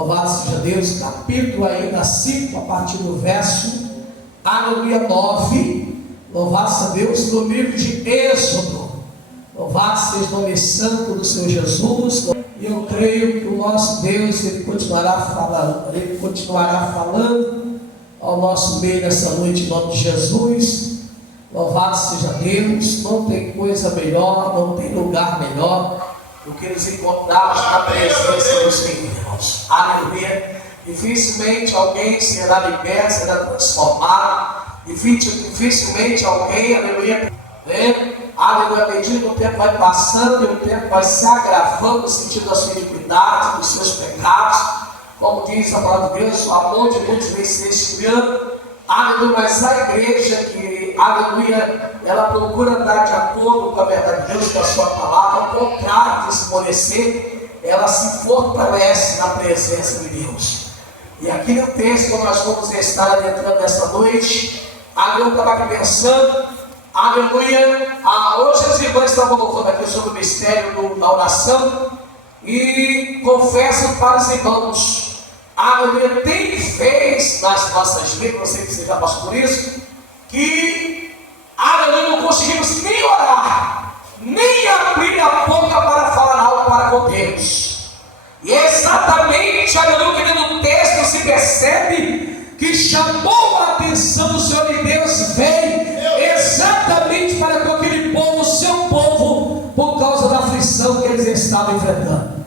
Louvado seja Deus. Capítulo ainda 5, a partir do verso, aleluia, 9. Louvado seja Deus, no livro de Êxodo. Louvado seja o nome santo do Senhor Jesus. E eu creio que o nosso Deus, Ele continuará falando ao nosso meio nessa noite, em nome de Jesus. Louvado seja Deus. Não tem coisa melhor, não tem lugar melhor do que nos encontrarmos na presença do Senhor, irmãos. Aleluia. Dificilmente alguém será liberto, será transformado. Dificilmente alguém, aleluia, aleluia, à medida que o tempo vai passando e o tempo vai se agravando no sentido da sua iniquidade, dos seus pecados, como diz a palavra de Deus, o amor de muitos vem se esfriando, aleluia, mas a igreja que, aleluia, ela procura andar de acordo com a verdade de Deus, com a sua palavra, ao contrário de se esmorecer, ela se fortalece na presença de Deus. E aqui no texto nós vamos estar adentrando nessa noite, aleluia, eu estava pensando, aleluia, hoje as irmãs estavam falando aqui sobre o mistério da oração, e confesso para os irmãos, aleluia, tem vez nas nossas vidas, não sei se você já passou por isso, que, aleluia, não conseguimos nem orar, nem abrir a boca para falar algo para com Deus. E é exatamente, aleluia, que no texto se percebe que chamou a atenção do Senhor e Deus veio exatamente para com aquele povo, o seu povo, por causa da aflição que eles estavam enfrentando.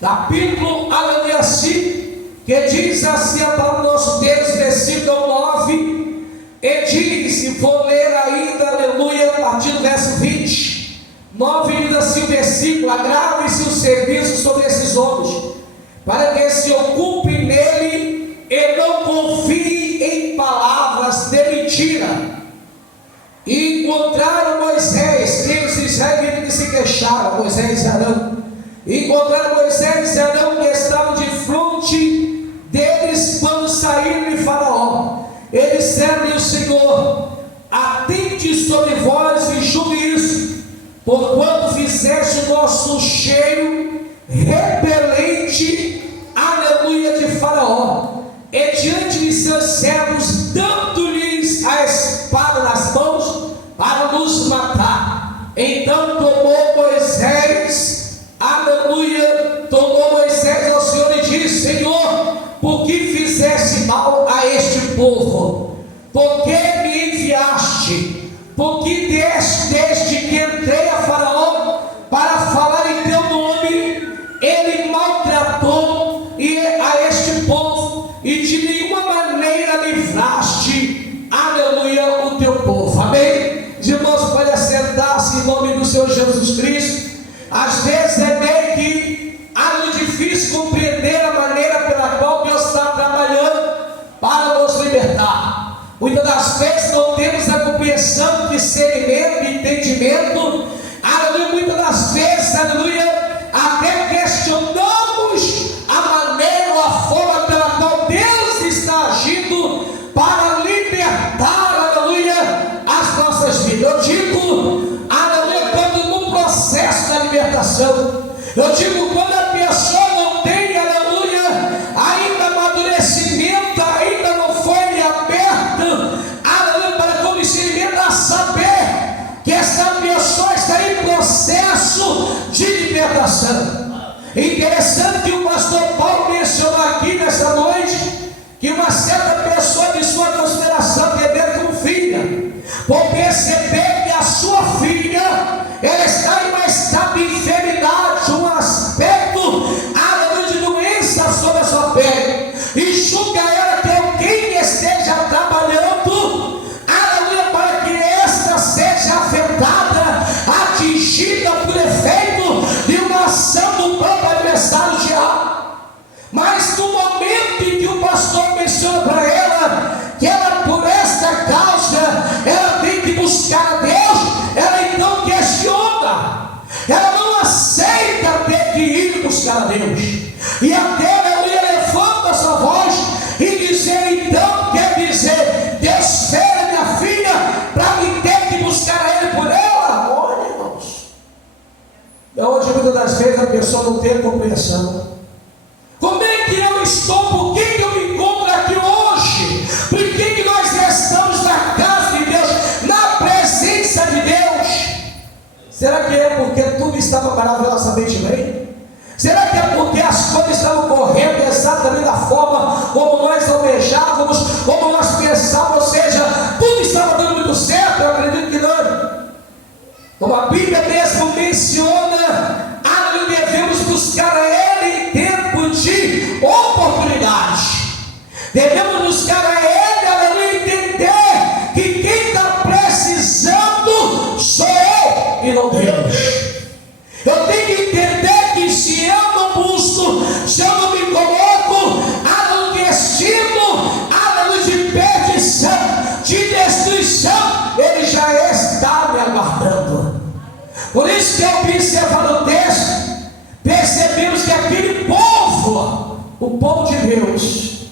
Capítulo, aleluia, 5, que diz assim a palavra do nosso Deus, versículo 9, e diz, e vou ler ainda, aleluia, a partir do verso 20. 9 diz assim o versículo: agrave-se o serviço sobre esses homens, para que se ocupem nele e não confiem em palavras de mentira. E encontraram Moisés, e os israelitas se queixaram, Moisés e Arão. E encontraram Moisés e Arão que estavam de frente deles quando saíram de Faraó. Eles disseram ao Senhor: atente sobre vós e julgue isso, porquanto fizeste o nosso cheiro repelente, aleluia, de Faraó, e diante de seus servos, dando-lhes a espada nas mãos para nos matar. Então tomou Moisés, aleluia, ao Senhor e disse: Senhor, por que fizeste mal a este povo? Por que me enviaste? Porque desde que entrei a Faraó para falar em teu nome, ele maltratou a este povo, e de nenhuma maneira livraste, aleluia, o teu povo. Amém? Os irmãos podem assentar-se em nome do Senhor Jesus Cristo. Às vezes é meio que algo difícil compreender a maneira pela qual Deus está trabalhando para nos libertar. Muitas das vezes não temos a compreensão, discernimento, entendimento, aleluia. Muitas das vezes, aleluia, até questionamos a maneira ou a forma pela qual Deus está agindo para libertar, aleluia, as nossas vidas. Eu digo, aleluia, quando no processo da libertação, eu digo quando a pessoa não tem, aleluia, ainda amadurecimento, ainda não foi aberto, aleluia, para com o discernimento a saber que essa pessoa está em processo de libertação. Interessante que o pastor Paulo mencionou aqui nessa noite que uma certa pessoa de sua consideração devia com filha, por perceber que a sua filha ela está em uma estado de enfermidade, um aspecto, aleluia, de doença sobre a sua pele, e julga ela que alguém esteja trabalhando, aleluia, para que esta seja afetada, atingida por efeito de uma ação do próprio adversário diabo. Mas no momento em que o pastor menciona para ela que ela, por esta causa, ela tem que buscar a Deus, ela então questiona, ela não aceita ter que ir buscar a Deus, e até ela levanta a sua voz e dizer, então quer dizer, Deus fere minha filha para que ter que buscar a Ele por ela. Olha, irmãos, é onde muitas das vezes a pessoa não tem a compreensão. Como é que eu estou menciona, aleluia, devemos buscar a Ele em tempo de oportunidade. Devemos buscar a Ele, aleluia, entender que quem está precisando sou eu e não Deus. Eu tenho que entender que se eu não busco, se eu não me coloco, aleluia, destino, aleluia, de perdição, de destruição, Ele já está me aguardando. Por isso que, observando o texto, percebemos que aquele povo, o povo de Deus,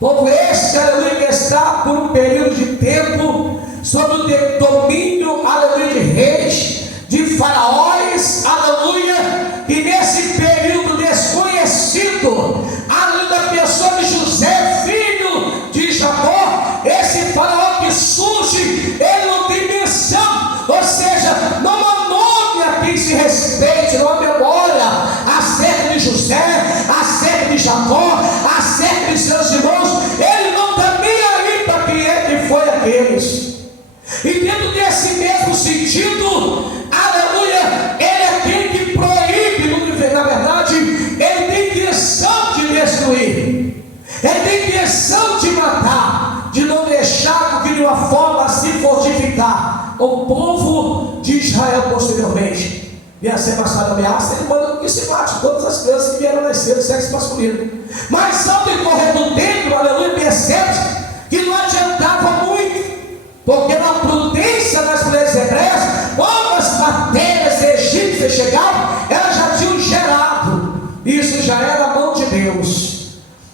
povo este, aleluia, que está por um período de tempo sob o domínio, aleluia, de reis, de faraós, aleluia, e nesse período desconhecido, aleluia, da pessoa de José, filho de Jacó, esse faraó que surge, ele não tem menção, ou seja, não há nome a quem se respeite, não há memória acerca de José, acerca de Jacó, acerca de seus irmãos. Ele não está nem aí para quem é que foi aqueles. E dentro desse mesmo sentido, aleluia, ele é aquele que proíbe, na verdade, ele tem intenção de destruir, ele tem intenção de matar, de não deixar que de uma forma se fortificar. O povo de Israel posteriormente vinha a ser passado ameaça, ele manda que se mate todas as crianças que vieram nascer do sexo masculino. Mas ao decorrer do tempo, aleluia, percebe que não adiantava muito, porque na prudência das mulheres hebreias, quando as parteiras egípcias chegavam, elas já tinham gerado. Isso já era a mão de Deus.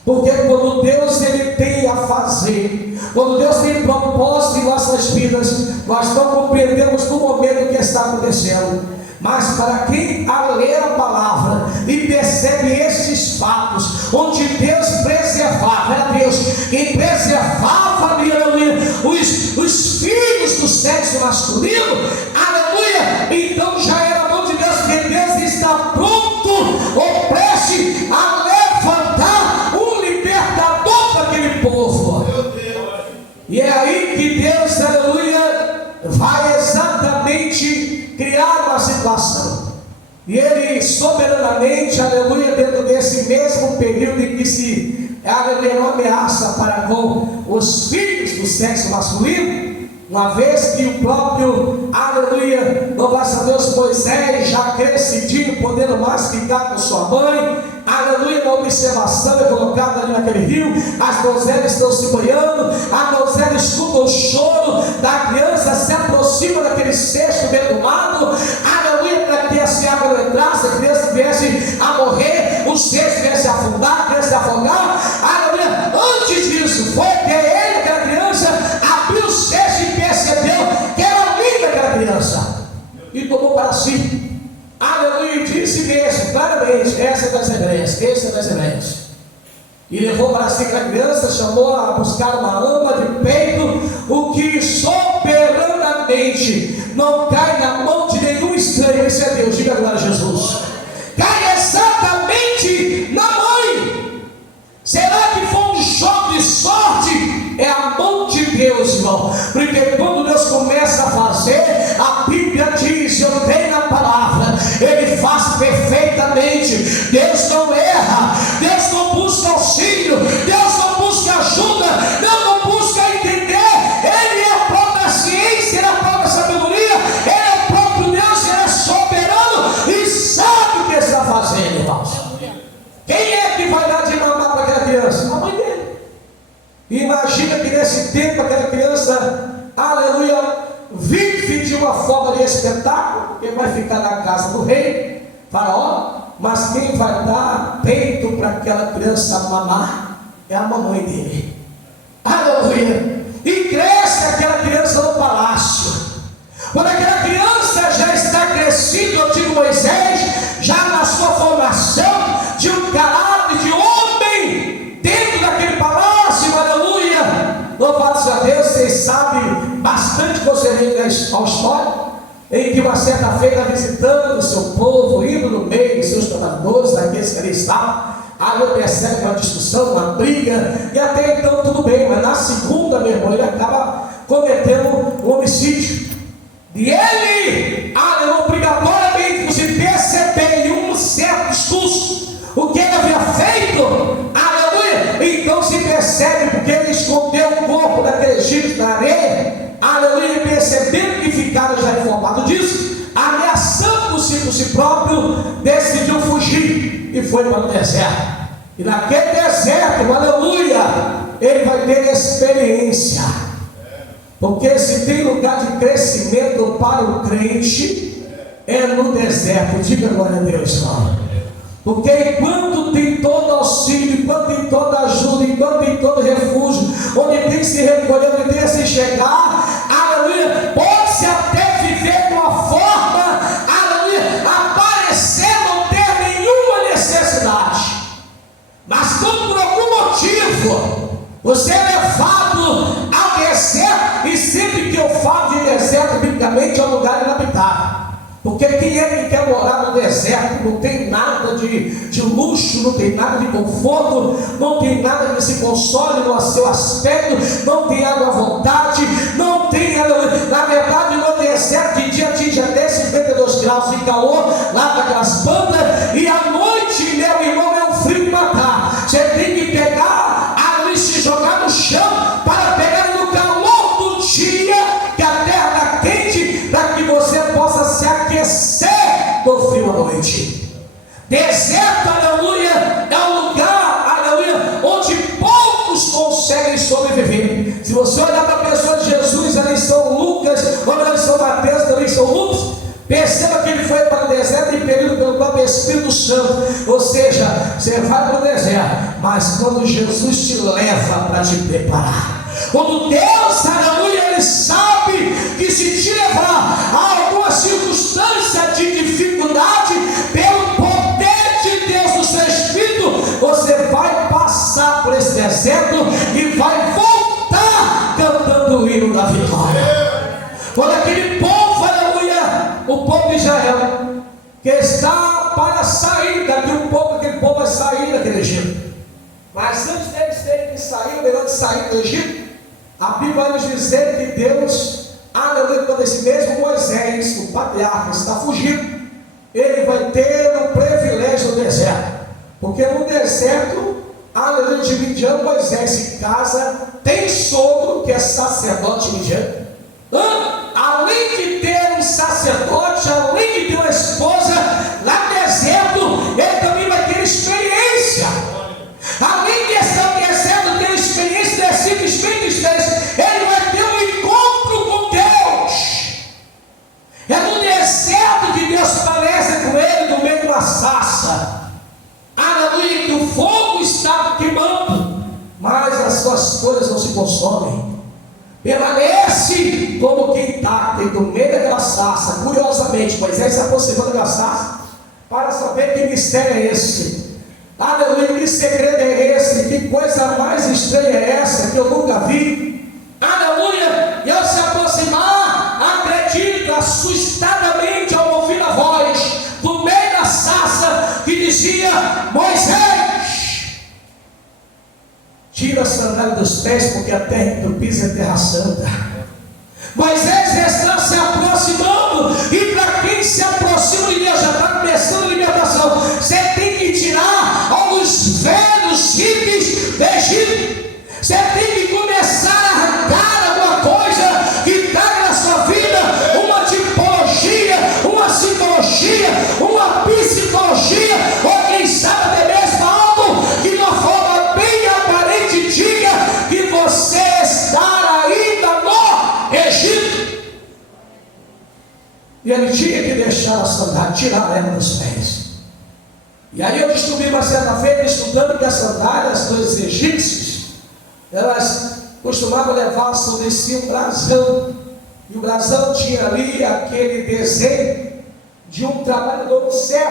Porque quando Deus ele tem a fazer, quando Deus tem propósito em nossas vidas, nós não compreendemos no momento o que está acontecendo. Mas para quem lê a palavra e percebe esses fatos, onde Deus preservava, era Deus quem preservava, aleluia, os filhos do sexo masculino, aleluia, então já era a mão de Deus, porque Deus está pronto, ou prestes a levantar um libertador para aquele povo. E é aí que Deus, aleluia, vai exatamente criar uma situação, e Ele soberanamente, aleluia, dentro desse mesmo período em que se, aleluia, uma ameaça para com os filhos do sexo masculino, uma vez que o próprio, aleluia, louvado a Deus, Moisés, já crescidinho, podendo mais ficar com sua mãe, aleluia, na observação é colocada ali naquele rio, as donzelas estão se banhando, a donzela escuta o choro da criança, se aproxima daquele cesto derrubado, aleluia, para que essa água não entrasse, a criança viesse a morrer, o cesto viesse a afundar, a criança se afogar, aleluia. Antes disso, foi que ele, aquela criança, abriu o cesto e percebeu que era linda aquela criança, e tomou para si. Aleluia, disse mesmo, claramente, essa é das hebreias, esse é das hebreias. E levou para si aquela criança, chamou a buscar uma ama de peito, o que soberanamente não cai na mão de nenhum estranho, esse é Deus, diga agora Jesus. Cai exatamente na mãe. Será que foi um jogo de sorte? É a mão de Deus, irmão. Porque quando Deus começa a fazer, a Bíblia diz, eu tenho na palavra, Ele faz perfeitamente. Deus não erra, Deus não busca auxílio, Deus não busca ajuda, Deus não busca entender. Ele é a própria ciência, Ele é a própria sabedoria, Ele é o próprio Deus, Ele é soberano e sabe o que está fazendo, irmãos. Quem é que vai dar de mamar para aquela criança? A mãe dele. Imagina que nesse tempo aquela criança, aleluia, vive de uma forma de espetáculo, que vai ficar na casa do rei, faraó, mas quem vai dar peito para aquela criança mamar é a mamãe dele. Aleluia. E cresce aquela criança no palácio. Quando aquela criança já está crescida, eu digo Moisés, já na sua formação de um caráter de homem dentro daquele palácio, aleluia. Louvado seja Deus, vocês sabem bastante conselheiro da história, em que uma certa feita visitando o seu povo, indo no meio dos seus trabalhadores, daqueles que ali estavam, aí eu percebo uma discussão, uma briga, e até então tudo bem, mas na segunda, meu irmão, ele acaba cometendo um homicídio. E ele, obrigatoriamente, aleluia, percebendo que ficaram já informados disso, ameaçando por si próprio, decidiu fugir e foi para o deserto. E naquele deserto, aleluia, ele vai ter experiência. Porque se tem lugar de crescimento para o crente, é no deserto. Diga glória a Deus, irmão. Porque enquanto tem todo auxílio, enquanto tem toda ajuda, enquanto tem todo refúgio, onde tem que se recolher, onde tem que se chegar, aleluia, pode-se até viver de uma forma, aleluia, aparecer não ter nenhuma necessidade. Mas quando por algum motivo você é levado ao deserto, e sempre que eu falo de deserto, biblicamente é um lugar inabitável. Porque quem é que quer morar no deserto? Não tem nada de luxo, não tem nada de conforto, não tem nada que se console no seu aspecto, não tem água à vontade, não tem, na verdade, no deserto de dia atinge até 52 graus de calor, lá daquelas bandas, e à noite, meu irmão, é um frio de matar. Você tem que pegar água e se jogar no chão para pegar no calor do dia, que a terra está quente, para que você possa se aquecer do frio à noite. Deserto, aleluia, é um lugar, aleluia, onde poucos conseguem sobreviver. Se você olhar para a pessoa de Jesus, ali em São Lucas, ou ali em São Mateus, ali em São Lucas, perceba que ele foi para o deserto impelido pelo próprio Espírito Santo. Ou seja, você vai para o deserto, mas quando Jesus te leva para te preparar, quando Deus, aleluia, ele sabe que se te levar a alguma circunstância de dificuldade, pelo poder de Deus no seu Espírito, você vai passar por esse deserto e vai voltar cantando o hino da vitória. Quando aquele povo, aleluia, o povo de Israel, que está para sair, daqui um pouco aquele povo vai sair daquele Egito. Mas antes deles terem que sair, melhor de sair do Egito, a Bíblia vai nos dizer que Deus, aleluia, quando esse mesmo Moisés, o patriarca, está fugindo, ele vai ter o privilégio do deserto. Porque no deserto, aleluia, de Midian, Moisés se casa, tem sogro que é sacerdote midiano. Além de ter um sacerdote, além de ter uma esposa, lá no deserto, ele também vai ter experiência. Além de estar no deserto, ter experiência desse Espírito, ele vai ter um encontro com Deus. É no deserto que Deus parece com ele no meio de uma sarça. Aleluia, que o fogo estava queimando, mas as suas folhas não se consomem. Permanece como quem está dentro do meio daquela sarça. Curiosamente, Moisés se aproximando da sarça para saber que mistério é esse. Aleluia, que segredo é esse? Que coisa mais estranha é essa que eu nunca vi? Aleluia, e ao se aproximar, acredita assustadamente ao ouvir a voz do meio da sarça que dizia: Moisés, tira a sandália dos pés, porque a terra que tu pisa é terra santa. Moisés está se aproximando, e para quem se aproxima de Deus, já está começando a libertação. Você tem que tirar alguns velhos chifres do Egito. Você tem que começar a arrancar alguma coisa que está na sua vida, uma tipologia, uma psicologia, uma psicologia, ou quem sabe até mesmo algo que de uma forma bem aparente diga que você está ainda no Egito. E ele tinha que deixar a sandália, tirar ela dos pés. E aí eu descobri uma certa feita, estudando que as sandálias dos egípcios, elas costumavam levar sobre si um brasão. E o brasão tinha ali aquele desenho de um trabalhador no céu.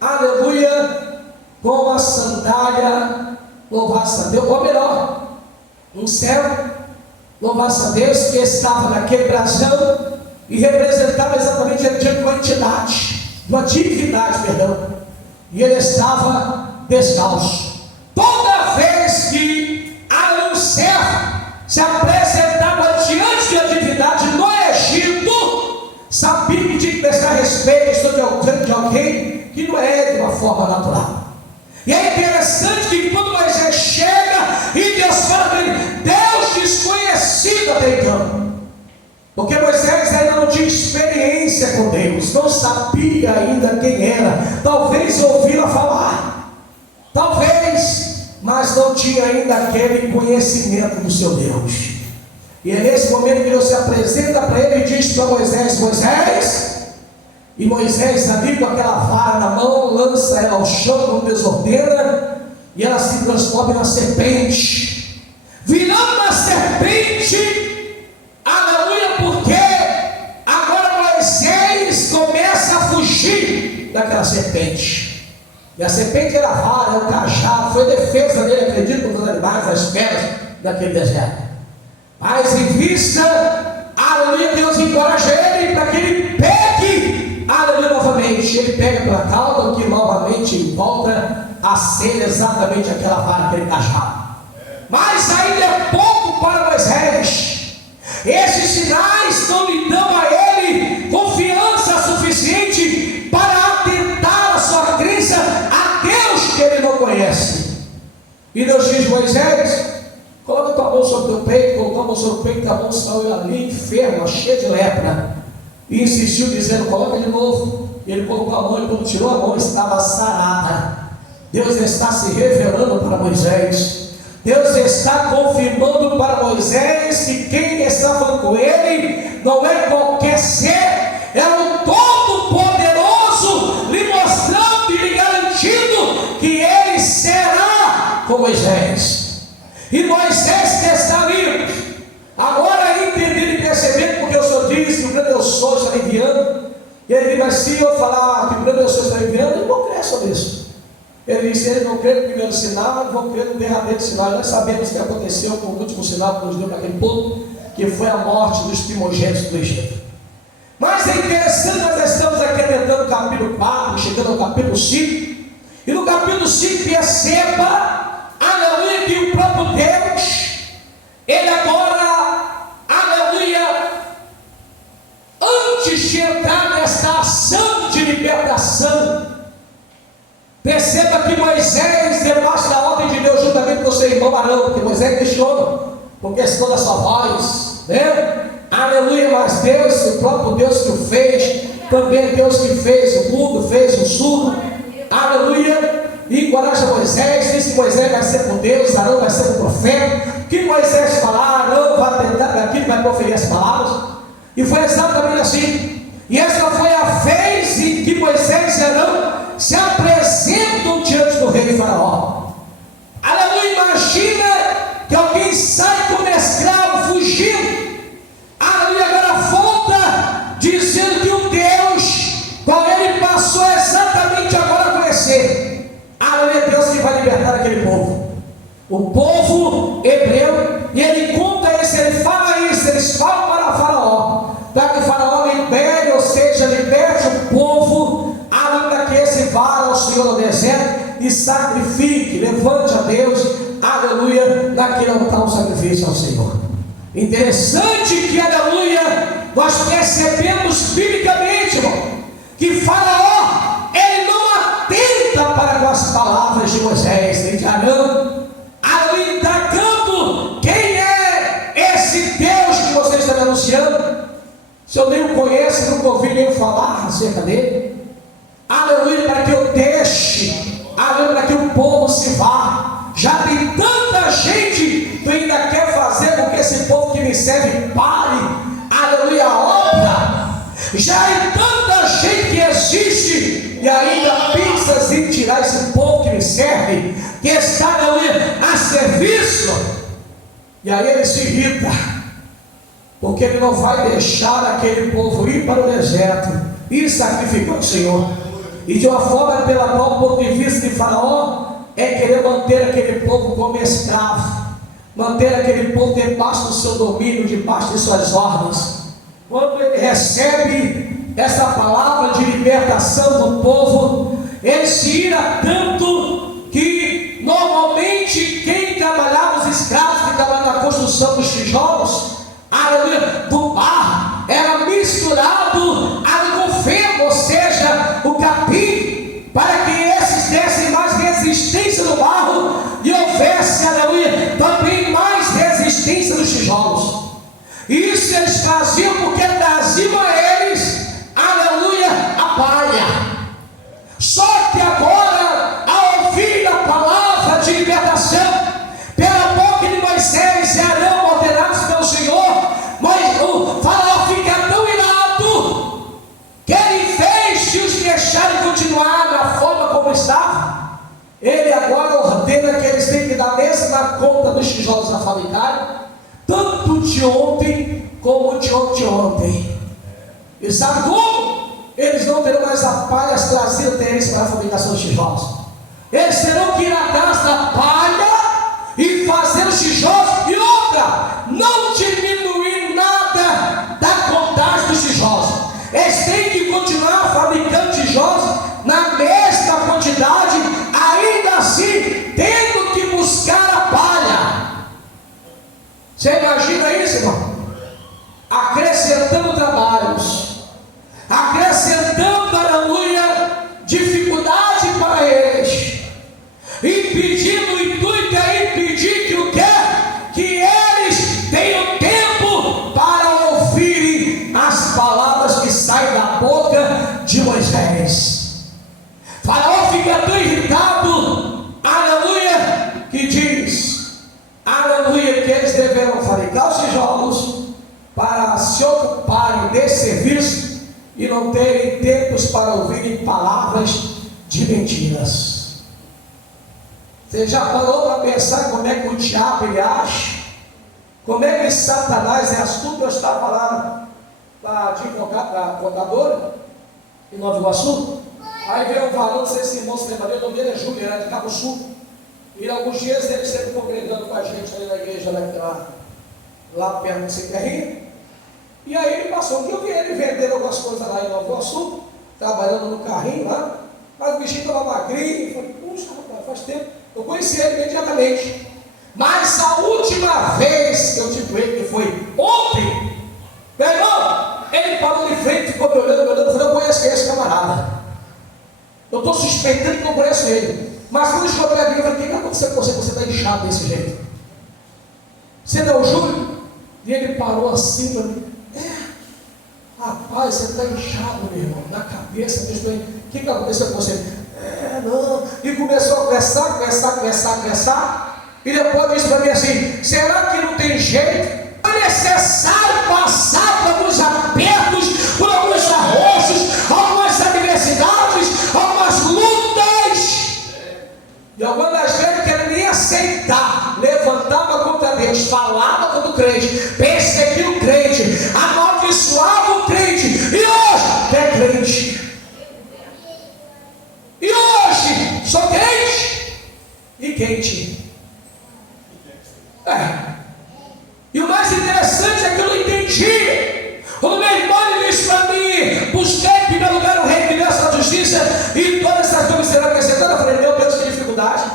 Aleluia, com a sandália, louvasse a Deus, ou melhor, um céu, louvasse a Deus, que estava naquele brasão e representava exatamente a entidade, uma divindade, perdão. E ele estava descalço. Toda vez que um servo se apresentava diante da divindade no Egito, sabia que tinha que prestar respeito sobre alguém que não é de uma forma natural. E é interessante que quando Moisés chega e Deus fala para ele, Deus desconhecido até então, Porque Moisés ainda não tinha experiência com Deus, não sabia ainda quem era. Talvez ouviram falar, talvez, mas não tinha ainda aquele conhecimento do seu Deus. E é nesse momento que Deus se apresenta para ele e diz para Moisés: Moisés. E Moisés, ali com aquela vara na mão, lança ela ao chão, como Deus ordena, e ela se transforma em uma serpente, virando uma serpente, aleluia, porque agora Moisés começa a fugir daquela serpente. E a serpente era a vara, o cajado, foi a defesa dele, acredito, contra os animais, das feras daquele deserto. Mas em vista, aleluia, Deus encoraja ele para que ele pegue, aleluia, novamente. Ele pega pela cauda, que novamente volta a ser exatamente aquela vara, aquele cajado. Mas ainda é pouco para Moisés. Esses sinais não lhe dão a ele confiança suficiente para atentar a sua crença a Deus que ele não conhece. E Deus diz: Moisés, coloca tua mão sobre o teu peito. Colocou a mão sobre o peito, a mão saiu ali enferma, cheia de lepra. E insistiu dizendo: coloca de novo. E ele colocou a mão, e quando tirou a mão, estava sarada. Deus está se revelando para Moisés. Deus está confirmando para Moisés que quem estava com ele não é qualquer ser, é o Todo-Poderoso, lhe mostrando e lhe garantindo que ele será com Moisés. E Moisés que está ali, agora entendendo e percebendo, porque o Senhor diz que o grande eu sou está enviando, e ele vai, se eu falar que o grande eu sou está enviando, ele não crê sobre isso. Ele disse: eles não creram no primeiro sinal, eles vão crer no derradeiro sinal. Nós sabemos o que aconteceu com o último sinal que nos deu para aquele povo, que foi a morte dos primogênitos do Egito. Mas é interessante, nós estamos aqui adentrando o capítulo 4, chegando ao capítulo 5, e no capítulo 5 perceba, aleluia, que o próprio Deus, ele agora, aleluia, antes de entrar nesta ação de libertação, perceba que Moisés, debaixo da ordem de Deus, juntamente com seu irmão Arão, porque Moisés questiona, porque é toda a sua voz, né? Aleluia, mas Deus, o próprio Deus que o fez, também Deus que fez o mundo, fez o surdo, aleluia, e encoraja Moisés, diz que Moisés vai ser com Deus, Arão vai ser um profeta, que Moisés falar, Arão vai tentar daqui, vai proferir as palavras, e foi exatamente assim. E essa foi a vez em que Moisés e Arão se apresentam diante do rei Faraó. Aleluia, imagina que alguém sai como escravo, fugindo, aleluia, agora volta dizendo que o Deus qual ele passou exatamente agora a conhecer, aleluia, Deus que vai libertar aquele povo, o povo hebreu. E ele conta isso, ele fala isso, eles falam para Faraó, para que Faraó libere, ou seja, liberte o povo, aleluia, que esse vá ao Senhor no deserto e sacrifique, levante a Deus, aleluia, naquele altar um sacrifício ao Senhor. Interessante que, aleluia, nós percebemos biblicamente, irmão, que Faraó, ele não atenta para com as palavras de Moisés nem de Arão, aleluia, indagando quem é esse Deus que você está me anunciando, se eu nem o conheço, nunca ouvi nem falar acerca dele, aleluia, para que eu deixe, aleluia, para que o povo se vá. Já tem tanta gente, tu ainda quer fazer com que esse povo que me serve pare, aleluia, a obra. Já é tanta gente que existe e ainda pensas em tirar esse povo que me serve, que está, aleluia, a serviço. E aí ele se irrita, porque ele não vai deixar aquele povo ir para o deserto e sacrificar o Senhor. E de uma forma pela qual o ponto de vista de Faraó é querer manter aquele povo como escravo, manter aquele povo debaixo do seu domínio, debaixo de suas ordens. Quando ele recebe essa palavra de libertação do povo, ele se ira tanto que normalmente quem trabalhava, os escravos que trabalhavam na construção dos tijolos, aleluia, do barro, era misturado com ferro, ou seja, o capim, para que esses dessem mais resistência no barro e houvesse, aleluia, também mais resistência nos tijolos. Isso eles faziam porque traziam a eles, aleluia, a palha. Só que agora, ao ouvir a palavra de libertação, pela boca de Moisés e Arão, ordenados pelo Senhor, o faraó fica tão irado, que ele fez de os deixarem continuar na forma como estava. Ele agora ordena que eles têm que dar a mesma conta dos tijolos a fabricarem, tanto de ontem como de ontem. E sabe como? Eles não terão mais a palha trazida deles para a fabricação dos tijolos. Eles terão que ir atrás da palha e fazer os tijolos. E outra, não diminuir nada da contagem dos tijolos. Eles têm que continuar fabricando tijolos na mesma quantidade, ainda assim tendo que buscar a palha. Você imagina isso, irmão? Acrescentando trabalhos, acrescentando, aleluia, dificuldade para eles, impedindo, o intuito é impedir que o quê? Que eles tenham tempo para ouvirem as palavras que saem da boca de Moisés. Faraó fica tão irritado, aleluia, que diz, aleluia, que eles deverão fabricar os tijolos para se ocuparem desse serviço e não terem tempos para ouvirem palavras de mentiras. Você já parou para pensar como é que o diabo ele age? Como é que Satanás é astuto? Eu estava falando da contadora em Nova Iguaçu. Aí veio um valor, não sei se irmão se lembra, o nome dele é Júlio, era de Cabo Sul. E alguns dias ele sempre congregando com a gente ali na igreja, lá perto do Sequerrinho. E aí ele passou, que eu vi ele vendendo algumas coisas lá em Nova Iguaçu, trabalhando no carrinho lá, mas o bichinho estava magrinho. Eu falei, puxa, rapaz, faz tempo. Eu conheci ele imediatamente. Mas a última vez que eu tive com ele, que foi ontem, meu irmão, ele parou de frente, ficou me olhando, eu falei, eu conheço esse camarada. Eu estou suspeitando que eu conheço ele. Mas quando chegou perto de mim, eu falei, o que aconteceu com você? Você está inchado desse jeito. Você não é o Júlio? E ele parou assim, para mim. Rapaz, você está inchado, meu irmão, na cabeça mesmo. O que aconteceu com você? Não. E começou a conversar. E depois disse para mim assim, será que não tem jeito? É necessário passar por alguns apertos, por alguns arroxos, algumas adversidades, algumas lutas. E algumas das vezes que ele nem aceitar, levantava contra Deus, falava contra o crente, perseguia o crente, amaldiçoava o crente. E hoje é crente. E hoje sou crente e quente. E o mais interessante é que eu não entendi. Quando meu irmão disse para mim, busquei em primeiro lugar o reino de Deus, a justiça, e todas essas coisas serão acrescentadas. Eu falei, meu Deus, que dificuldade.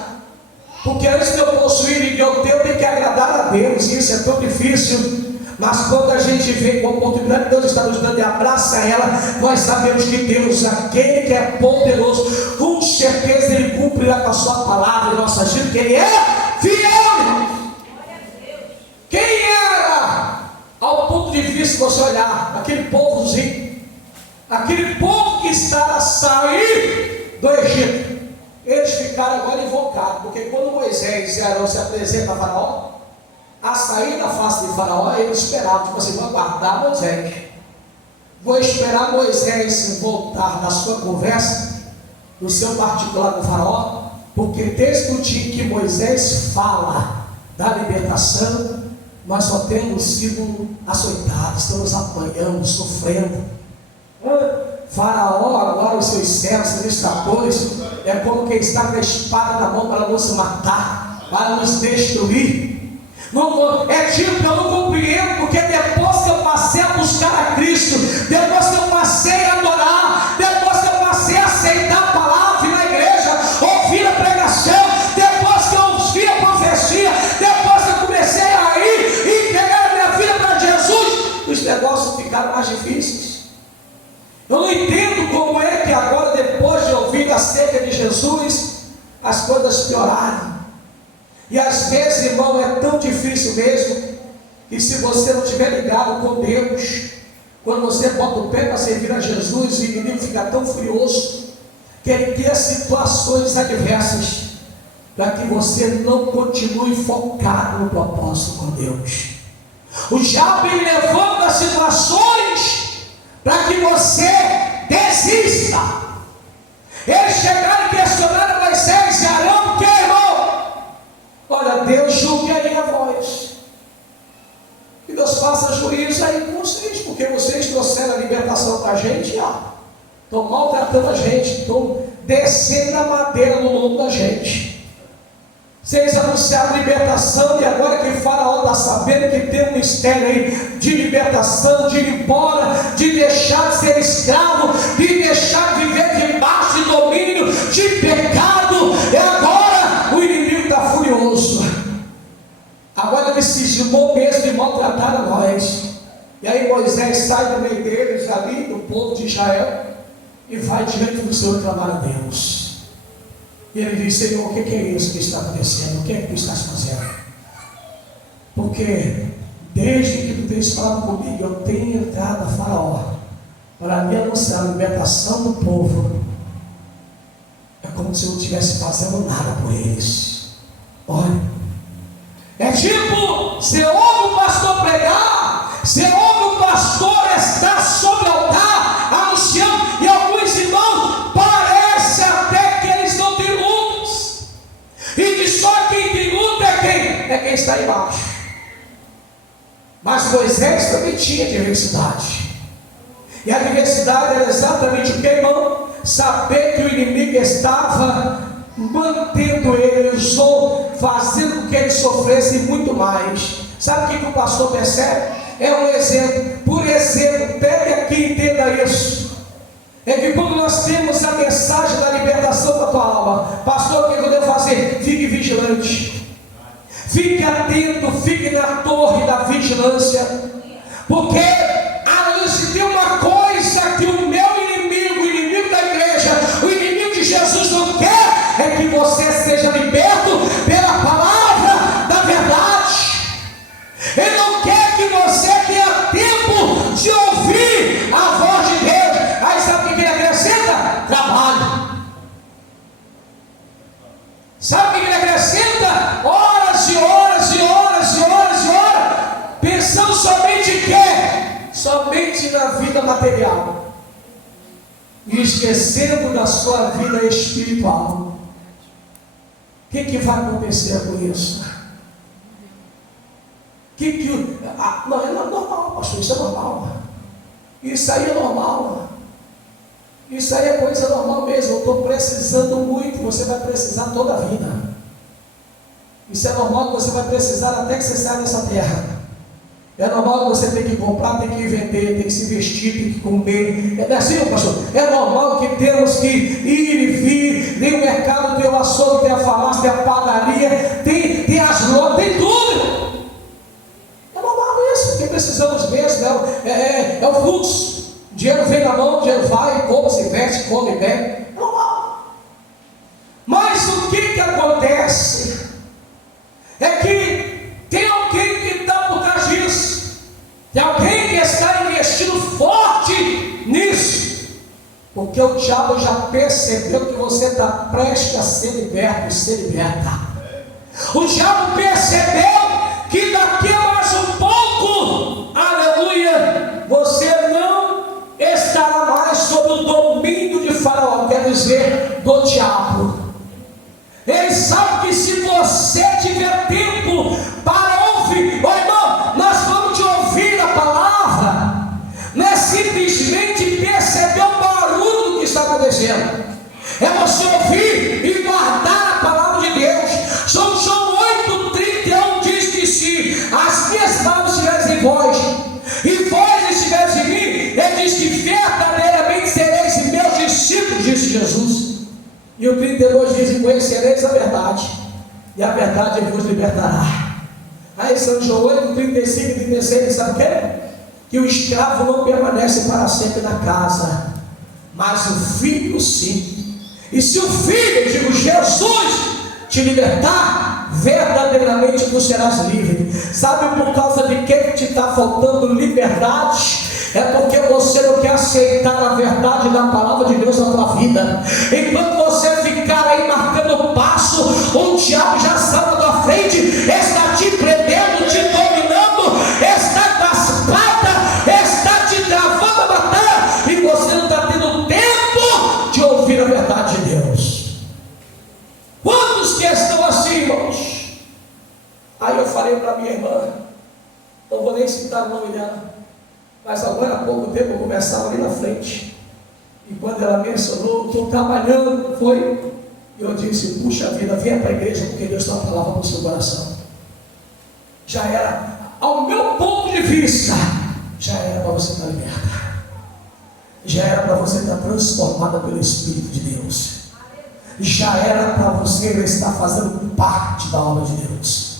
Porque antes de eu possuir e de eu ter, eu tenho que agradar a Deus. E isso é tão difícil. Mas quando a gente vê com a oportunidade que Deus está nos dando e abraça ela, nós sabemos que Deus, aquele que é poderoso, com certeza Ele cumprirá com a sua palavra em nossa vida, que Ele é fiel. Quem era, ao ponto de vista, você olhar, aquele povozinho, aquele povo que está a sair do Egito, eles ficaram agora invocados, porque quando Moisés e Arão se apresentam a Faraó, a sair da face de Faraó, eles esperavam, tipo assim, vou aguardar Moisés, vou esperar Moisés voltar da sua conversa, no seu particular com o Faraó, porque desde o dia que Moisés fala da libertação, nós só temos sido açoitados, estamos apanhando, sofrendo. Faraó, agora os seus servos, seus administradores, é como quem está com a espada na mão para nos matar, para nos destruir. É tipo, eu não compreendo, porque depois que eu passei a buscar a Cristo, depois que eu passei a adorar, depois que eu passei a aceitar a palavra na igreja, ouvir a pregação, depois que eu ouvi a profecia, depois que eu comecei a ir e entregar a minha vida para Jesus, os negócios ficaram mais difíceis. Eu não entendo como é que agora, depois de ouvir acerca de Jesus, as coisas pioraram. E às vezes, irmão, é tão difícil mesmo, E se você não estiver ligado com Deus, quando você bota o pé para servir a Jesus, o inimigo fica tão furioso que ele cria situações adversas para que você não continue focado no propósito com Deus. O diabo ele levanta situações para que você desista. Eles chegaram e questionaram Moisés e Arão, que irmão? Olha, Deus julgaria a vós. Que Deus faça juízo aí com vocês, porque vocês trouxeram a libertação para a gente, estão maltratando a gente, estão descendo a madeira no lombo da gente. Vocês anunciaram libertação e agora que Faraó está sabendo que tem um mistério aí de libertação, de ir embora, de deixar de ser escravo, de deixar de viver debaixo de domínio, de pecado, e agora o inimigo está furioso. Agora ele se cismou mesmo de maltratar a nós. E aí Moisés sai do meio deles ali, do povo de Israel, e vai diante do Senhor clamar a Deus. E ele diz: Senhor, o que é isso que está acontecendo? O que é que tu estás fazendo? Porque desde que tu tens falado comigo, eu tenho entrado a Faraó para me anunciar a libertação do povo. É como se eu não estivesse fazendo nada por eles. Olha, é tipo, você ouve o pastor pregar, você ouve o pastor estar sobre o altar, anunciando, e alguns irmãos, parece até que eles não têm lutas, e que só quem tem luta é quem? É quem está embaixo. Mas Moisés também tinha diversidade, e a diversidade era exatamente o que, irmão? Saber que o inimigo estava mantendo eles, ou fazendo com que eles sofressem muito mais. Sabe o que o pastor percebe? É um exemplo. Por exemplo, pegue aqui e entenda isso. É que quando nós temos a mensagem da libertação da tua alma, pastor, o que eu devo fazer? Fique vigilante, fique atento, fique na torre da vigilância, porque se tem uma coisa que o meu inimigo, o inimigo da igreja, o inimigo de Jesus não quer, é que você seja liberto pela palavra da verdade. Ele não quer que você tenha tempo de ouvir a voz de Deus. Aí sabe o que ele acrescenta? Trabalho. Sabe o que ele acrescenta? Horas e horas e horas e horas e horas, pensando somente em quê? Somente na vida material, e esquecendo da sua vida espiritual. O que vai acontecer com isso? Não, é normal, pastor, isso é normal. Isso aí é normal. Isso aí é coisa normal mesmo. Eu estou precisando muito, você vai precisar toda a vida. Isso é normal que você vai precisar até que você saia dessa terra. É normal que você tem que comprar, tem que vender, tem que se vestir, tem que comer. É assim, pastor? É normal que temos que ir e vir. Tem o mercado, tem o açougue, tem a farmácia, tem a padaria, tem as lojas, tem tudo. É normal isso, porque precisamos mesmo. É o fluxo. O dinheiro vem na mão, o dinheiro vai, compra, se veste, come, bebe. É normal. Mas o que acontece? É que tem alguém que está por trás disso. Tem alguém que está investindo forte nisso. Porque o diabo já percebeu que você está prestes a ser liberto e ser liberta. O diabo percebeu que daqui a mais um pouco, aleluia, você não estará mais sob o domínio de Faraó, quer dizer, do diabo. Ele sabe que se você tiver tempo para ouvir, irmão, nós vamos te ouvir a palavra, não é simplesmente perceber o barulho do que está acontecendo, é você ouvir e guardar a palavra de Deus. São João 8,31 diz que se as minhas palavras estiverem em vós, e vós estiveres em mim, ele diz que verdadeiramente sereis meus discípulos, disse Jesus. E o 32 diz: e conhecereis a verdade, e a verdade vos libertará. Aí São João 8, 35 e 36, sabe o que? Que o escravo não permanece para sempre na casa, mas o filho sim. E se o filho, digo Jesus, te libertar, verdadeiramente tu serás livre. Sabe por causa de que te está faltando liberdade? É porque você não quer aceitar a verdade da palavra de Deus na tua vida. Enquanto você ficar aí marcando passo, o diabo já sai na tua frente, está te prendendo, te dominando, está com as patas, está te travando a batalha, e você não está tendo tempo de ouvir a verdade de Deus. Quantos que estão assim, irmãos? Aí eu falei para minha irmã, não vou nem citar o nome dela, mas agora há pouco tempo eu conversava ali na frente, e quando ela mencionou, estou trabalhando, foi, e eu disse, puxa vida, venha para a igreja, porque Deus tem uma palavra no seu coração. Já era, ao meu ponto de vista, já era para você estar liberta, já era para você estar transformada pelo Espírito de Deus, já era para você estar fazendo parte da obra de Deus.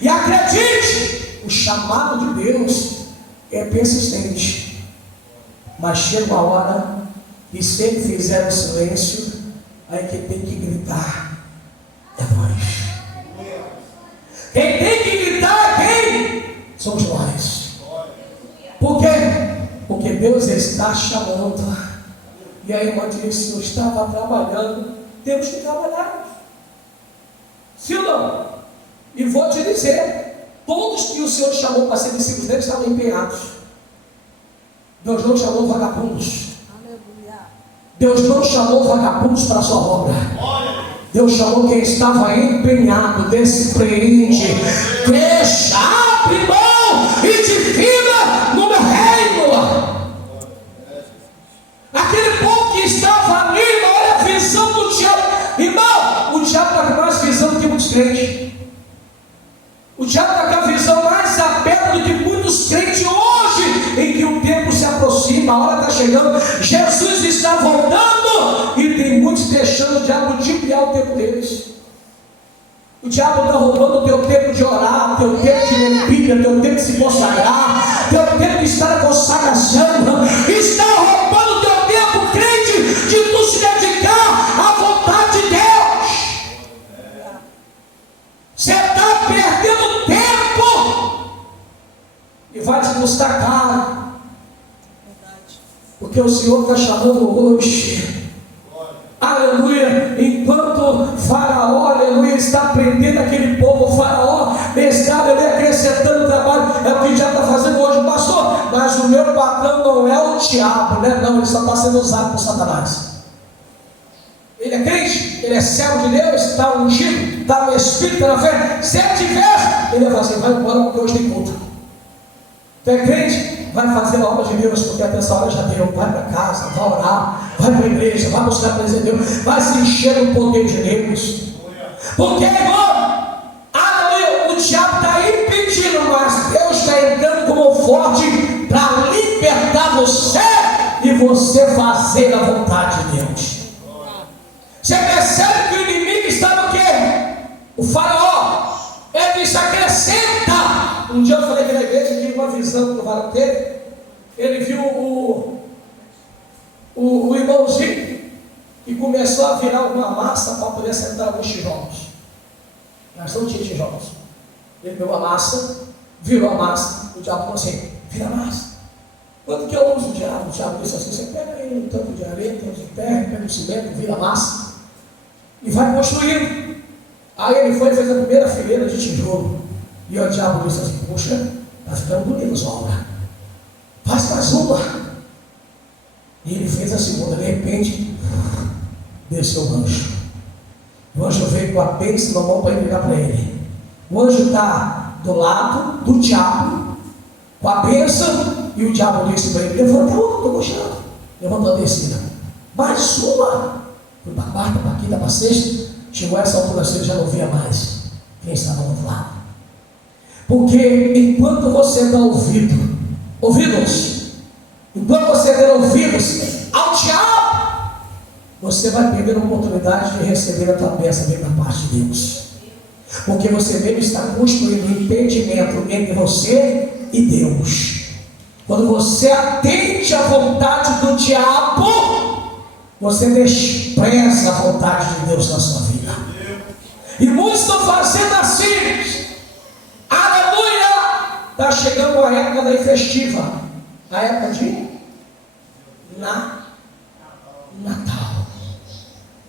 E acredite, o chamado de Deus é persistente, mas chega uma hora que se ele fizer o silêncio, aí quem tem que gritar é nós. Quem tem que gritar é quem? Somos nós. Por quê? Porque Deus está chamando. E a irmã disse, eu estava trabalhando. Temos que trabalhar. Sim ou não? E vou te dizer, todos que o Senhor chamou para ser discípulos dele estavam empenhados. Deus não chamou vagabundos. Deus não chamou vagabundos para a sua obra. Deus chamou quem estava empenhado, despreende, deixa, abre mão e divina no meu reino. Aquele povo que estava ali, olha a visão do diabo. Irmão, o diabo está com mais visão do que muitos crentes. O diabo está com a visão mais aberta do que muitos crentes hoje, em que o tempo se aproxima, a hora está chegando, Jesus está voltando, e tem muitos deixando o diabo ludibriar o tempo deles. O diabo está roubando o teu tempo de orar, teu tempo de ler Bíblia, teu tempo de se consagrar, teu tempo de estar na consagração, está roubando o teu tempo, crente, de tu se dedicar à vontade de Deus. Você está perdendo tempo e vai te custar caro, porque o Senhor está chamando hoje, aleluia, enquanto Faraó, aleluia, está prendendo aquele povo, o Faraó está acrescentando trabalho, é o que o diabo está fazendo hoje, pastor, mas o meu patrão não é o diabo, né? Não, ele só está sendo usado por Satanás. Ele é crente, ele é servo de Deus, está ungido, está no Espírito, está na fé. Se ele tiver, ele vai fazer, vai embora porque hoje tem culto. Tu é crente? Vai fazer a obra de Deus, porque até essa hora já deu. Vai para casa, vai orar, vai para a igreja, vai buscar a presença de Deus, vai se encher do poder de Deus. Porque, irmão, aleluia, o diabo está impedindo, mas Deus está entrando como forte para libertar você e você fazer a vontade de Deus. Você percebe que o inimigo está no quê? O Faraó, ele disse, acrescenta. Um dia eu falei aqui na igreja, tive uma visão que o varão teve. Ele viu o irmãozinho e começou a virar uma massa para poder sentar alguns tijolos. Nós não tínhamos tijolos. Ele pegou a massa, virou a massa. O diabo falou assim, vira a massa. Quando que eu uso o diabo? O diabo disse assim, você pega aí um tanto de areia, um tanto de terra, pega o cimento, vira a massa e vai construindo. Aí ele foi e fez a primeira fileira de tijolo. E o diabo disse assim, poxa, está ficando bonito a sua obra, faz mais uma. E ele fez a segunda. De repente desceu o anjo. O anjo veio com a bênção na mão para entregar para ele. O anjo está do lado do diabo com a bênção, e o diabo disse para ele, levanta, estou gostando. Levantou a descida, mais uma. Foi para a quarta, para a quinta, para a sexta. Chegou a essa altura, você já não via mais quem estava do outro lado. Porque enquanto você dá ouvidos, enquanto você der ouvidos ao diabo, você vai perder a oportunidade de receber a tua bênção da parte de Deus. Porque você mesmo está construindo um impedimento entre você e Deus. Quando você atende à vontade do diabo, você despreza a vontade de Deus na sua vida. E muitos estão fazendo assim. Aleluia! Está chegando a época da festiva. A época de Natal.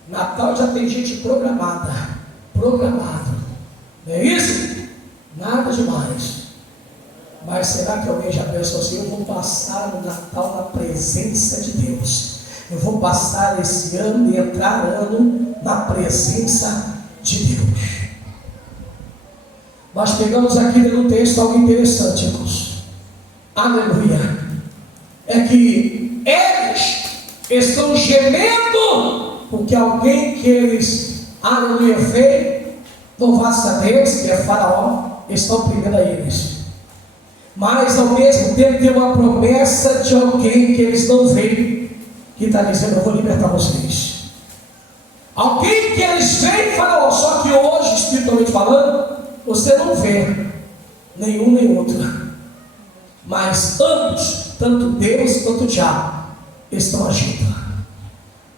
Natal já tem gente programado. Não é isso? Nada demais. Mas será que alguém já pensou assim? Eu vou passar o Natal na presença de Deus. Eu vou passar esse ano e entrar ano na presença de Deus. Nós pegamos aqui no texto algo interessante, irmãos. Aleluia. É que eles estão gemendo porque alguém que eles, aleluia, fez, louvasse a Deus, que é Faraó, está oprimindo a eles. Mas ao mesmo tempo tem uma promessa de alguém que eles não veem, que está dizendo: eu vou libertar vocês. Alguém que eles veem, Faraó, só que hoje, espiritualmente falando, você não vê nenhum nem outro. Mas ambos, tanto Deus quanto o diabo, estão agindo.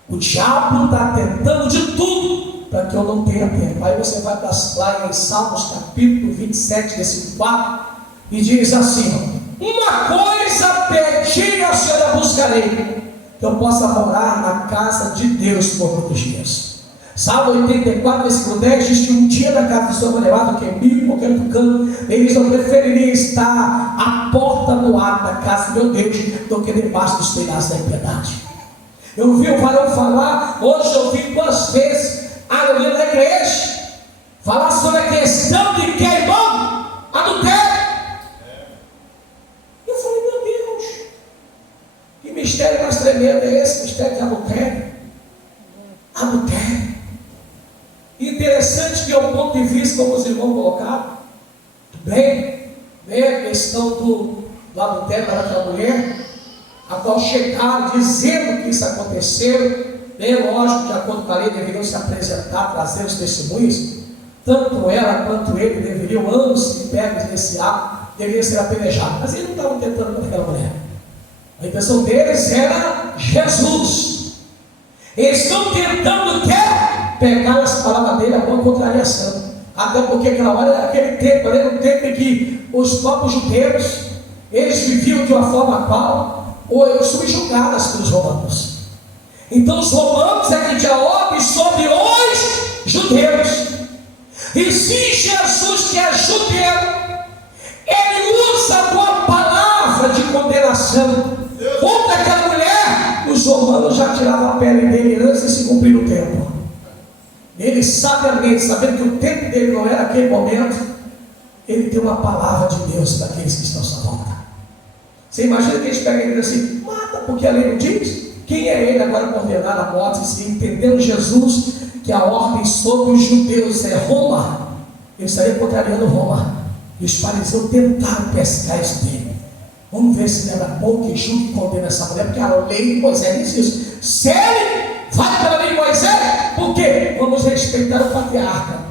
O diabo está tentando de tudo para que eu não tenha tempo. Aí você vai lá em Salmos capítulo 27, versículo 4, e diz assim: uma coisa pedi ao Senhor, eu buscarei, que eu possa morar na casa de Deus por muitos dias. Salmo 84, versículo 10 diz que um dia na casa do Senhor vou levar do que em qualquer outro canto. Eles não prefeririam estar à porta no ar da casa do meu Deus do que debaixo dos telhados da impiedade. Eu ouvi o varão falar, hoje eu ouvi 2 vezes, aleluia, na igreja, falar sobre a questão de que, irmão, adultério. Eu falei: meu Deus, que mistério mais tremendo é esse, mistério de adultério. Adultério. Interessante que é o ponto de vista, como os irmãos colocaram, bem, a questão do adultério daquela mulher, a qual chegaram dizendo que isso aconteceu, bem lógico, de acordo com a lei, deveriam se apresentar, trazer os testemunhos, tanto ela quanto ele deveriam, ambos se pegos nesse ato, deveriam ser apedrejados, mas eles não estavam tentando com aquela mulher. A intenção deles era Jesus. Eles estão tentando pegar as palavras dele, alguma contrariação. Até porque aquela hora era aquele tempo, era um tempo em que os próprios judeus, eles viviam de uma forma qual subjugadas pelos romanos. Então os romanos é que tinham ordem sobre os judeus. E se Jesus, que é judeu, ele usa uma palavra de condenação contra aquela mulher, os romanos já tiravam a pele dele antes de se cumprir o tempo. Ele sabiamente, sabendo que o tempo dele não era aquele momento, ele tem uma palavra de Deus para aqueles que estão à sua volta. Você imagina que eles pegam ele assim: mata, porque a lei não diz? Quem é ele agora condenado à morte? Se entendendo Jesus que a ordem sobre os judeus é Roma, ele estaria contrariando Roma. E os fariseus tentaram pescar isso dele. Vamos ver se era bom que julgue e condena essa mulher, porque a lei de Moisés diz isso. Se ele vai pela lei de Moisés, por quê? Vamos respeitar o patriarca.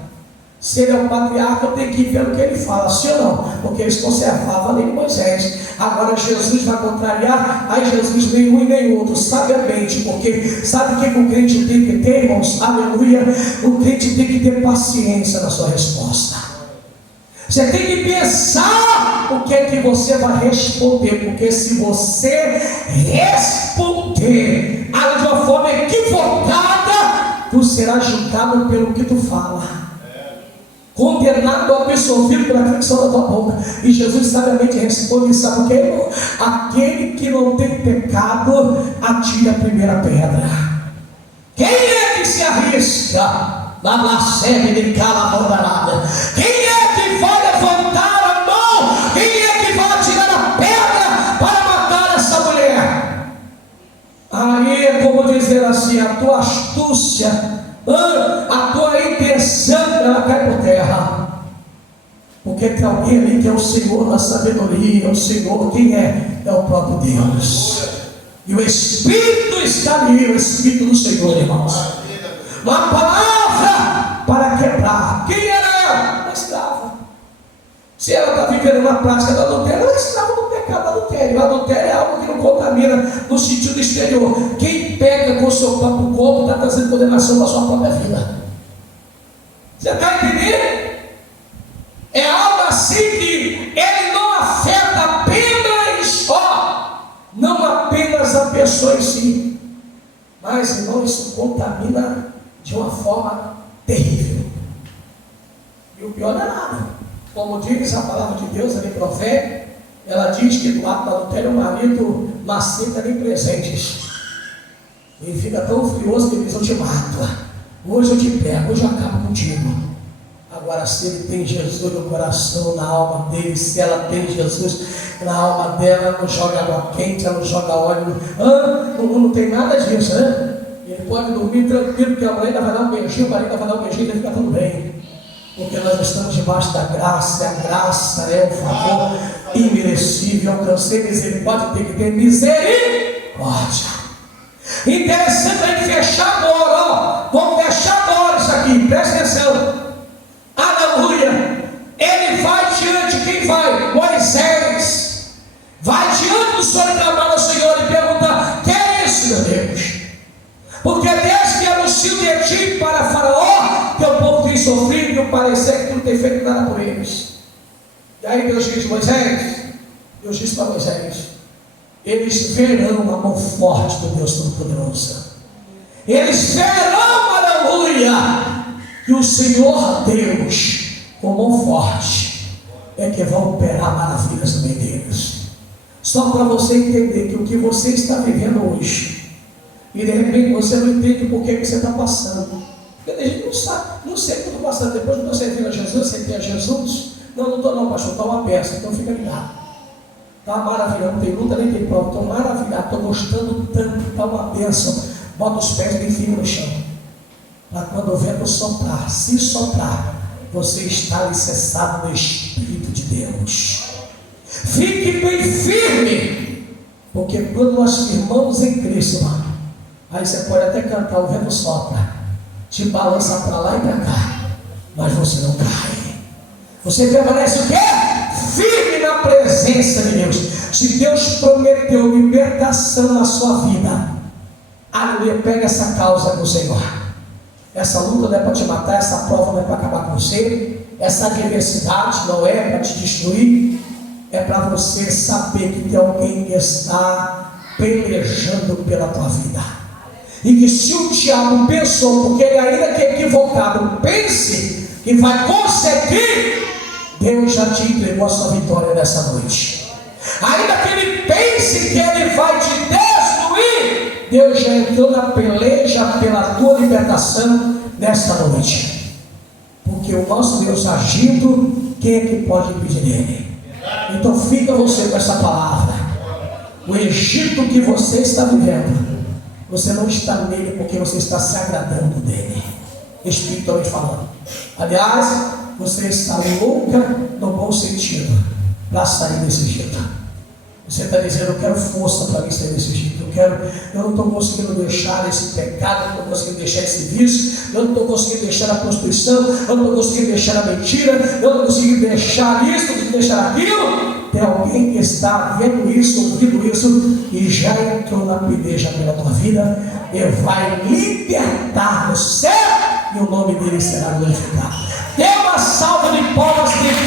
Se ele é o patriarca, eu tenho que ir pelo que ele fala, sim ou não? Porque eles conservavam a lei de Moisés. Agora Jesus vai contrariar, aí Jesus nenhum e nem outro, sabiamente, porque sabe o que o crente tem que ter, irmãos? Aleluia! O crente tem que ter paciência na sua resposta. Você tem que pensar o que é que você vai responder, porque se você responder de uma forma equivocada, tu serás julgado pelo que tu fala, condenado ou absolvido pela fricção da tua boca. E Jesus sabiamente responde: sabe o que, irmão? Aquele que não tem pecado, atire a primeira pedra. Quem é que se arrisca na blasfêmia de cala-bordarada? Quem é que vai levantar a mão? Quem é que vai atirar a pedra para matar essa mulher? Aí é como dizer assim: a tua astúcia, a tua intenção, ela cai por terra. Porque tem alguém ali que é o Senhor da sabedoria, o Senhor, quem é? É o próprio Deus. E o Espírito está ali, o Espírito do Senhor, irmãos. Uma palavra para quebrar. Quem era ela? Uma escrava. Se ela está vivendo uma prática do adultério, ela é escrava do pecado do adultério. O adultério é algo que não contamina no sentido exterior. Quem pega com o seu próprio corpo está trazendo condenação para a sua própria vida. Você está entendendo? É algo assim que ele não afeta apenas, não apenas a pessoa em si, mas, irmão, isso contamina de uma forma terrível. E o pior não é nada. Como diz a palavra de Deus ali em Provérbios, ela diz que do ato do adultério o marido não aceita nem presentes. Ele fica tão furioso que ele diz: eu te mato, hoje eu te pego, hoje eu acabo contigo. Agora, se ele tem Jesus no coração, na alma dele, se ela tem Jesus na alma dela, ela não joga água quente, ela não joga óleo, não tem nada disso, né? Ele pode dormir tranquilo, porque a mulher ainda vai dar um beijinho, o marido ainda vai dar um beijinho, ele fica tudo bem. Porque nós estamos debaixo da graça, a graça é um favor imerecível. Alcancei misericórdia, tem que ter misericórdia. Interessante a gente fechar agora, vamos fechar agora isso aqui, presta atenção. Aleluia. Ele vai diante, quem vai? Moisés vai diante do Senhor e clamar ao Senhor e perguntar: que é isso, meu Deus? Porque desde que anuncio de ti para Faraó, teu povo tem sofrido e o parecer que tu não tem feito nada por eles. E aí Deus diz: Moisés, Deus disse para Moisés: eles verão a mão forte do Deus Todo-Poderoso. Eles verão, aleluia, que o Senhor Deus, com mão forte, é que vai operar maravilhas no meio deles. Só para você entender que o que você está vivendo hoje, e de repente você não entende por que você está passando. Porque a gente não sabe, não sei o que eu estou passando. Depois que você vira Jesus, você tem a Jesus. Não estou não, pastor, está uma peça, então fica ligado. Está maravilhoso, não tem luta nem tem prova, estou maravilhado, estou gostando tanto, está uma bênção. Bota os pés bem firmes no chão. Para quando o vento soprar, se soprar, você está alicerçado no Espírito de Deus. Fique bem firme, porque quando nós firmamos em Cristo, mano, aí você pode até cantar, o vento sopra, te balança para lá e para cá, mas você não cai. Você permanece o quê? Firme na presença de Deus. Se Deus prometeu libertação na sua vida, aleluia, pega essa causa do Senhor. Essa luta não é para te matar, essa prova não é para acabar com você, essa adversidade não é para te destruir, é para você saber que tem alguém que está pelejando pela tua vida. E que se o diabo pensou, porque ele ainda que é equivocado, pense que vai conseguir, Deus já te entregou a sua vitória nessa noite. Ainda que ele pense que ele vai te destruir, Deus já entrou na peleja pela tua libertação nesta noite. Porque o nosso Deus agindo, quem é que pode impedir dele? Então fica você com essa palavra. O Egito que você está vivendo, você não está nele porque você está se agradando dele, espiritualmente falando. Aliás, você está louca no bom sentido para sair desse Egito. Você está dizendo: eu quero força para mim sair desse Egito. Eu não estou conseguindo deixar esse pecado, eu não estou conseguindo deixar esse vício, eu não estou conseguindo deixar a prostituição, eu não estou conseguindo deixar a mentira, eu não estou conseguindo deixar isso, não estou conseguindo deixar aquilo. Tem alguém que está vendo isso, ouvindo isso, e já entrou na peleja pela tua vida, e vai libertar você, e o nome dele será glorificado. Dê uma salva de palmas de